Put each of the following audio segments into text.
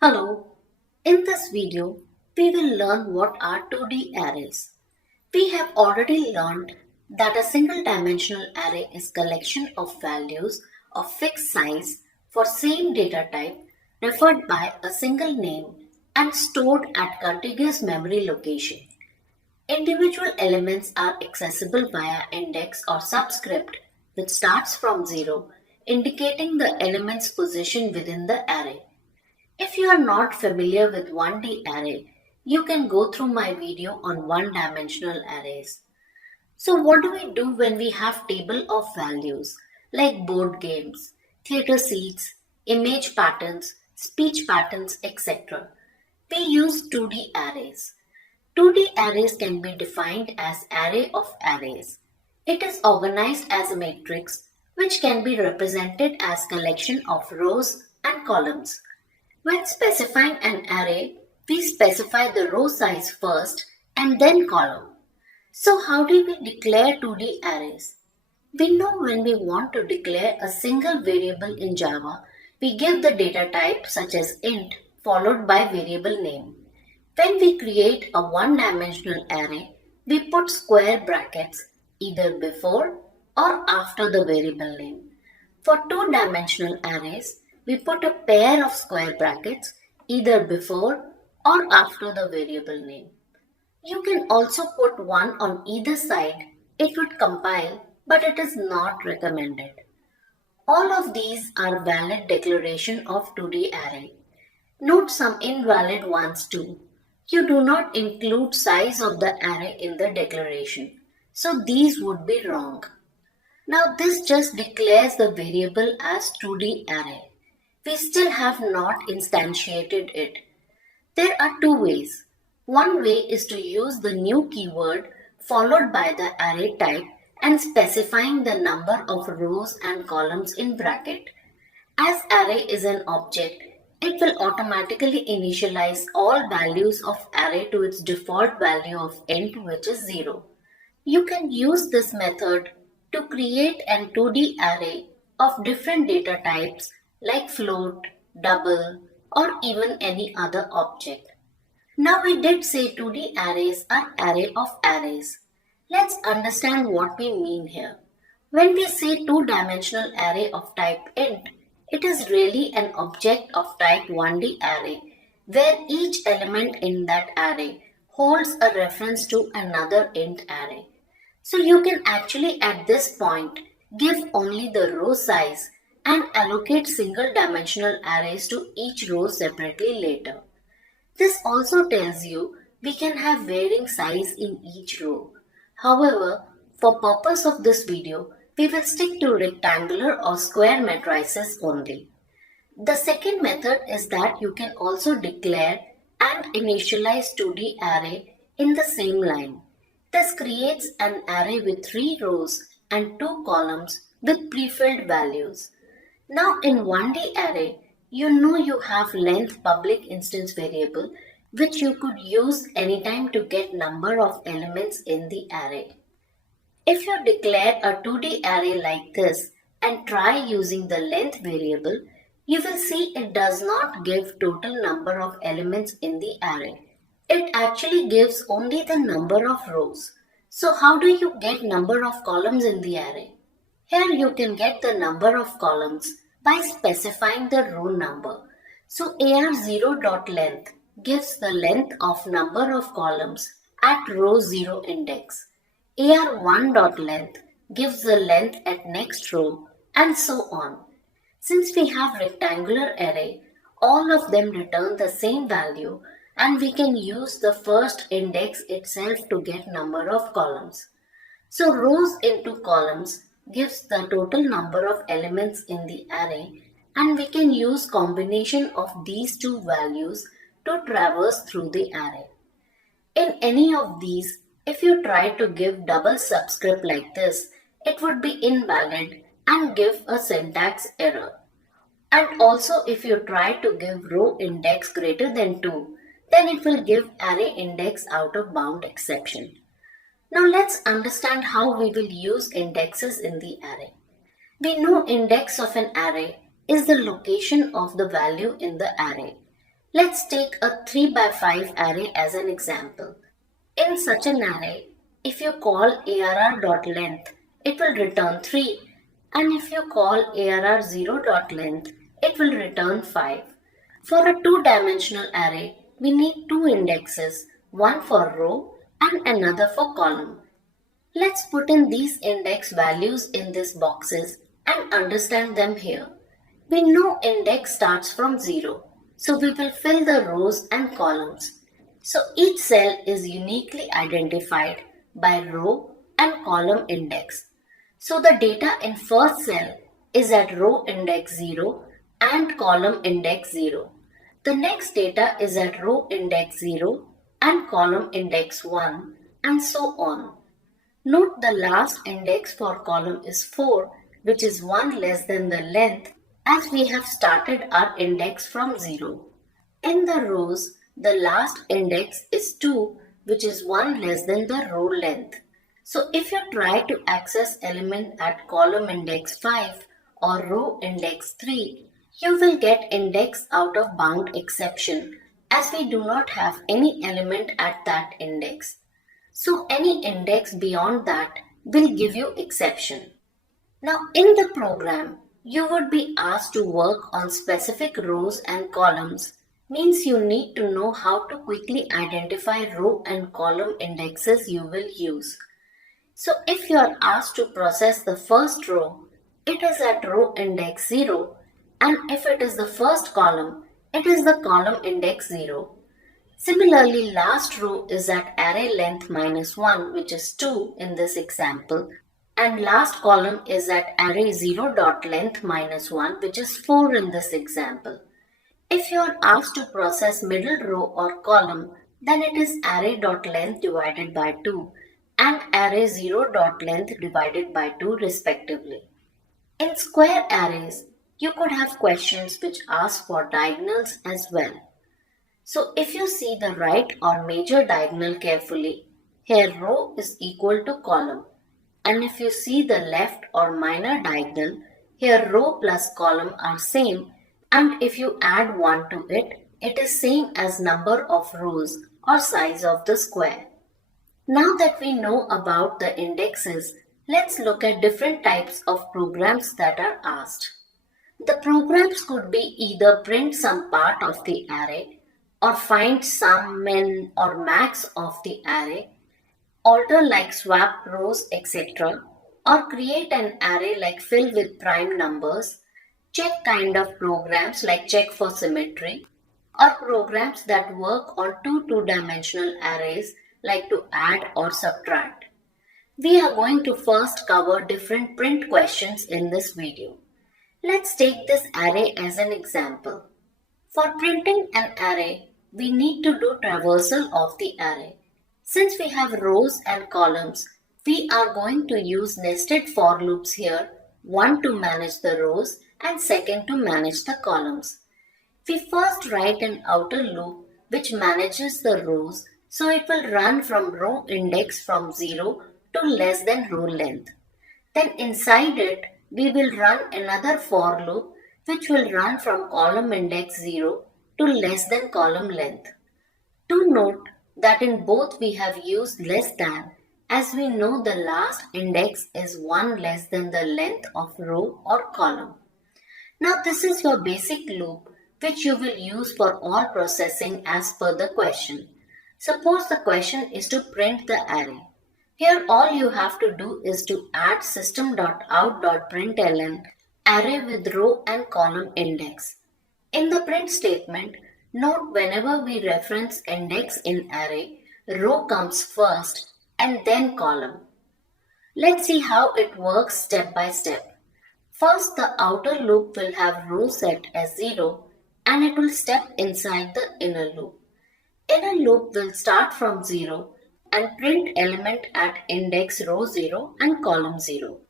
Hello, in this video, we will learn what are 2D arrays. We have already learned that a single dimensional array is collection of values of fixed size for same data type referred by a single name and stored at contiguous memory location. Individual elements are accessible via index or subscript which starts from 0, indicating the element's position within the array. If you are not familiar with 1D array, you can go through my video on one-dimensional arrays. So what do we do when we have table of values like board games, theater seats, image patterns, speech patterns, etc.? We use 2D arrays. 2D arrays can be defined as array of arrays. It is organized as a matrix which can be represented as collection of rows and columns. When specifying an array, we specify the row size first and then column. So how do we declare 2D arrays? We know when we want to declare a single variable in Java, we give the data type such as int followed by variable name. When we create a one-dimensional array, we put square brackets either before or after the variable name. For two-dimensional arrays, we put a pair of square brackets either before or after the variable name. You can also put one on either side. It would compile, but it is not recommended. All of these are valid declaration of 2D array. Note some invalid ones too. You do not include size of the array in the declaration, so these would be wrong. Now this just declares the variable as 2D array. We still have not instantiated it. There are two ways. One way is to use the new keyword followed by the array type and specifying the number of rows and columns in bracket. As array is an object, it will automatically initialize all values of array to its default value of int, which is 0. You can use this method to create an 2D array of different data types like float, double, or even any other object. Now we did say 2D arrays are array of arrays. Let's understand what we mean here. When we say two-dimensional array of type int, it is really an object of type 1D array where each element in that array holds a reference to another int array. So you can actually at this point give only the row size and allocate single dimensional arrays to each row separately later. This also tells you we can have varying size in each row. However, for purpose of this video, we will stick to rectangular or square matrices only. The second method is that you can also declare and initialize 2D array in the same line. This creates an array with 3 rows and 2 columns with pre-filled values. Now in 1D array, you know you have length public instance variable which you could use anytime to get number of elements in the array. If you declare a 2D array like this and try using the length variable, you will see it does not give total number of elements in the array. It actually gives only the number of rows. So how do you get number of columns in the array? Here you can get the number of columns by specifying the row number. So ar0.length gives the length of number of columns at row 0 index. ar1.length gives the length at next row and so on. Since we have rectangular array, all of them return the same value and we can use the first index itself to get number of columns. So rows into columns gives the total number of elements in the array and we can use combination of these two values to traverse through the array. In any of these, if you try to give double subscript like this, it would be invalid and give a syntax error. And also if you try to give row index greater than 2, then it will give array index out of bound exception. Now let's understand how we will use indexes in the array. We know index of an array is the location of the value in the array. Let's take a 3 by 5 array as an example. In such an array, if you call arr.length, it will return 3, and if you call arr0.length, it will return 5. For a two-dimensional array, we need two indexes, one for row and another for column. Let's put in these index values in these boxes and understand them here. We know index starts from 0, so we will fill the rows and columns. So each cell is uniquely identified by row and column index. So the data in first cell is at row index 0 and column index 0. The next data is at row index 0 and column index 1, and so on. Note the last index for column is 4, which is 1 less than the length, as we have started our index from 0. In the rows, the last index is 2, which is 1 less than the row length. So if you try to access element at column index 5 or row index 3, you will get index out of bound exception, as we do not have any element at that index. So any index beyond that will give you exception. Now in the program, you would be asked to work on specific rows and columns, means you need to know how to quickly identify row and column indexes you will use. So if you are asked to process the first row, it is at row index 0, and if it is the first column, it is the column index 0. Similarly, last row is at array length minus 1, which is 2 in this example, and last column is at array 0.length minus 1, which is 4 in this example. If you are asked to process middle row or column, then it is array.length divided by 2 and array 0.length divided by 2 respectively. In square arrays, you could have questions which ask for diagonals as well. So if you see the right or major diagonal carefully, here row is equal to column. And if you see the left or minor diagonal, here row plus column are same, and if you add 1 to it, it is same as number of rows or size of the square. Now that we know about the indexes, let's look at different types of programs that are asked. The programs could be either print some part of the array, or find sum, min or max of the array, alter like swap rows, etc., or create an array like fill with prime numbers, check kind of programs like check for symmetry, or programs that work on two-dimensional arrays like to add or subtract. We are going to first cover different print questions in this video. Let's take this array as an example. For printing an array, we need to do traversal of the array. Since we have rows and columns, we are going to use nested for loops here, one to manage the rows and second to manage the columns. We first write an outer loop which manages the rows, so it will run from row index from 0 to less than row length. Then inside it, we will run another for loop which will run from column index 0 to less than column length. To note that in both we have used less than, as we know the last index is 1 less than the length of row or column. Now this is your basic loop which you will use for all processing as per the question. Suppose the question is to print the array. Here all you have to do is to add system.out.println array with row and column index. In the print statement, note whenever we reference index in array, row comes first and then column. Let's see how it works step by step. First, the outer loop will have row set as 0 and it will step inside the inner loop. Inner loop will start from 0 and print element at index row 0 and column 0.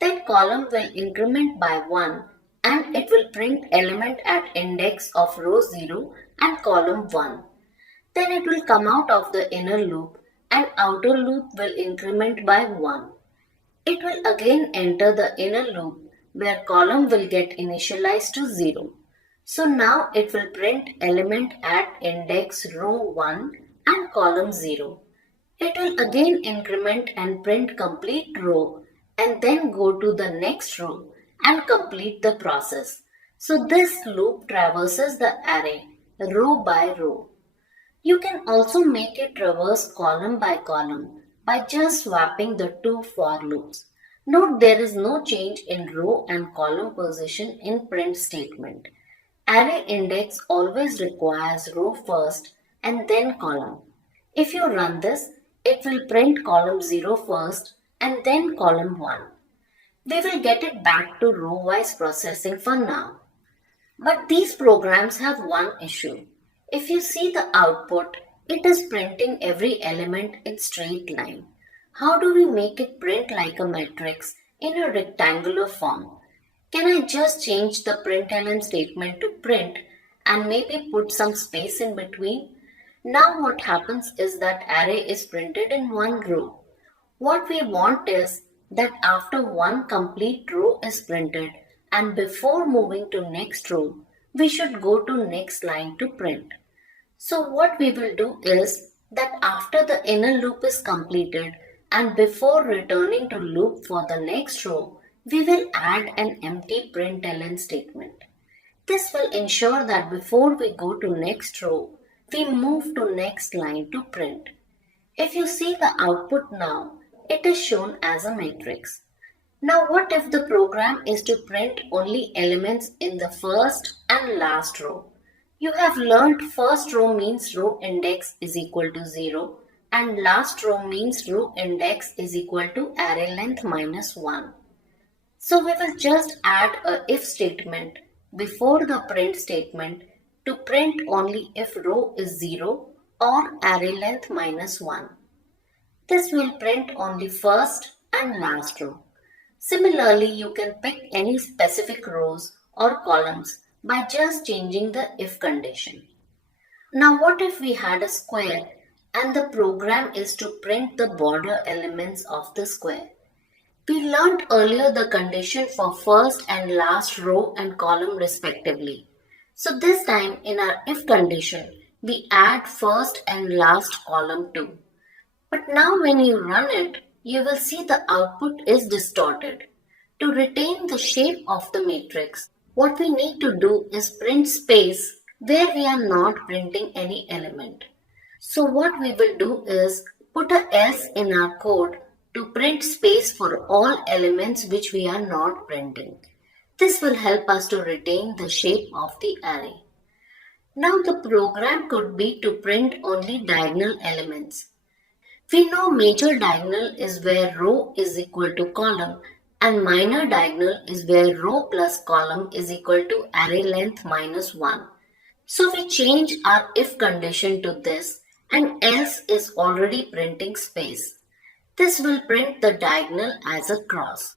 Then column will increment by 1 and it will print element at index of row 0 and column 1. Then it will come out of the inner loop and outer loop will increment by 1. It will again enter the inner loop where column will get initialized to 0. So now it will print element at index row 1 and column 0. It will again increment and print complete row and then go to the next row and complete the process. So this loop traverses the array row by row. You can also make it traverse column by column by just swapping the two for loops. Note there is no change in row and column position in print statement. Array index always requires row first and then column. If you run this, it will print column 0 first and then column 1. We will get it back to row-wise processing for now. But these programs have one issue. If you see the output, it is printing every element in straight line. How do we make it print like a matrix in a rectangular form? Can I just change the println statement to print and maybe put some space in between? Now what happens is that array is printed in one row. What we want is that after one complete row is printed and before moving to next row, we should go to next line to print. So what we will do is that after the inner loop is completed and before returning to loop for the next row, we will add an empty println statement. This will ensure that before we go to next row, we move to next line to print. If you see the output now, it is shown as a matrix. Now what if the program is to print only elements in the first and last row? You have learned first row means row index is equal to 0 and last row means row index is equal to array length minus 1. So we will just add a if statement before the print statement to print only if row is 0 or array length minus 1. This will print only first and last row. Similarly, you can pick any specific rows or columns by just changing the if condition. Now what if we had a square and the program is to print the border elements of the square? We learned earlier the condition for first and last row and column respectively. So this time in our if condition, we add first and last column too. But now when you run it, you will see the output is distorted. To retain the shape of the matrix, what we need to do is print space where we are not printing any element. So what we will do is put a else in our code to print space for all elements which we are not printing. This will help us to retain the shape of the array. Now the program could be to print only diagonal elements. We know major diagonal is where row is equal to column and minor diagonal is where row plus column is equal to array length minus 1. So we change our if condition to this and else is already printing space. This will print the diagonal as a cross.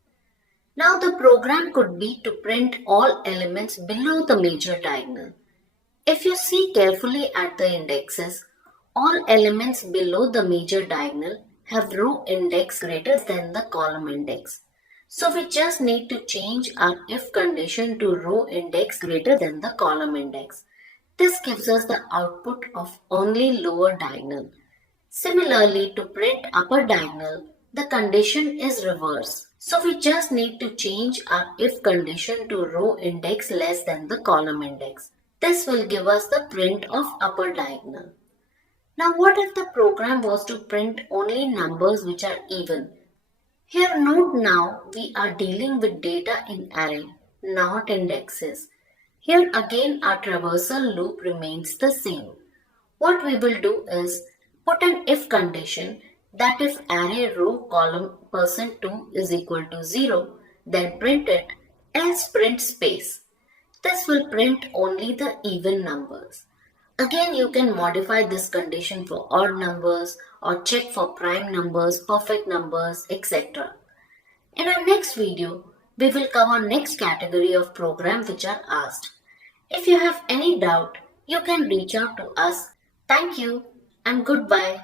Now the program could be to print all elements below the major diagonal. If you see carefully at the indexes, all elements below the major diagonal have row index greater than the column index. So we just need to change our if condition to row index greater than the column index. This gives us the output of only lower diagonal. Similarly, to print upper diagonal, the condition is reverse. So we just need to change our if condition to row index less than the column index. This will give us the print of upper diagonal. Now what if the program was to print only numbers which are even? Here note now we are dealing with data in array, not indexes. Here again our traversal loop remains the same. What we will do is put an if condition that if array row column %2 is equal to 0, then print it, else print space. This will print only the even numbers. Again, you can modify this condition for odd numbers or check for prime numbers, perfect numbers, etc. In our next video, we will cover next category of program which are asked. If you have any doubt, you can reach out to us. Thank you and goodbye.